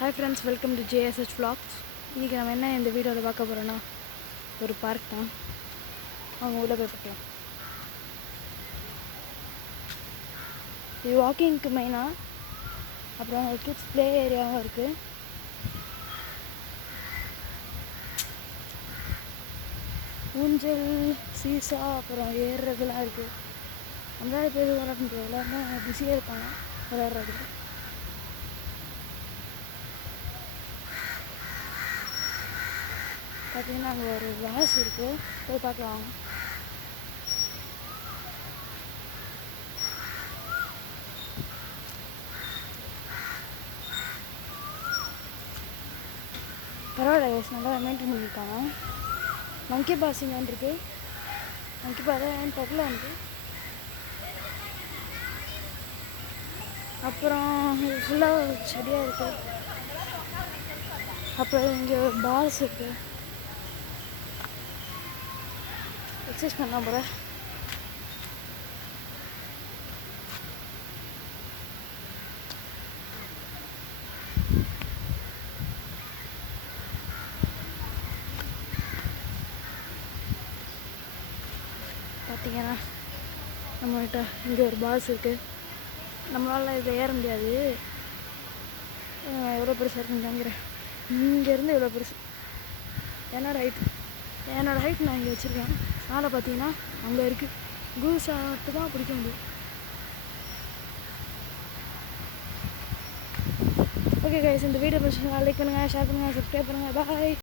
Hi friends, welcome to JSH Vlogs. இன்றைக்கி நம்ம என்ன இந்த வீடியோவில் பார்க்க போகிறோன்னா ஒரு பார்க் தான். அவங்க உள்ளே போய் பார்க்கலாம். இது வாக்கிங்க்கு மெயினாக, அப்புறம் கிட்ஸ் ப்ளே ஏரியாவும் இருக்குது. ஊஞ்சல், சீசா, அப்புறம் ஏறுறதுலாம் இருக்குது. நம்மளால போய் விளையாட முடியாது, எல்லாருமே பிஸியாக இருப்பாங்க விளையாடுறதுக்கு. பார்த்தீங்கன்னா அங்கே ஒரு வாஸ் இருக்குது, போய் பார்க்கலாம். பரவாயில்ல கைஸ், நல்லா மெயின்டைன் பண்ணியிருக்காங்க. மங்கி பாஸ் இங்கே வந்துருக்கு. மங்கி பாஸ் ஏன்னு தெரியல வந்து. அப்புறம் இது ஃபுல்லாக செடியாக இருக்குது. அப்புறம் இங்கே பால்ஸ் இருக்குது. எக்ஸசைஸ் பண்ணலாம் போல. பார்த்தீங்கன்னா நம்மகிட்ட இங்கே ஒரு பால்ஸ் இருக்குது. நம்மளால் இதை ஏற முடியாது. எவ்வளோ பெருசாக இருக்குன்னு காமிக்கிறேன். இங்கேருந்து எவ்வளோ பெருசு என்னோடய ஹைட் நான் இங்கே வச்சுருக்கேன். அதனால் பார்த்தீங்கன்னா அங்கே இருக்குது. கூஸ் ஆட்டு தான் பிடிக்க முடியும். ஓகே கைஸ், இந்த வீடியோ பிடிச்சிருந்தா லைக் பண்ணுங்கள், ஷேர் பண்ணுங்கள், சப்ஸ்கிரைப் பண்ணுங்கள். பாய்.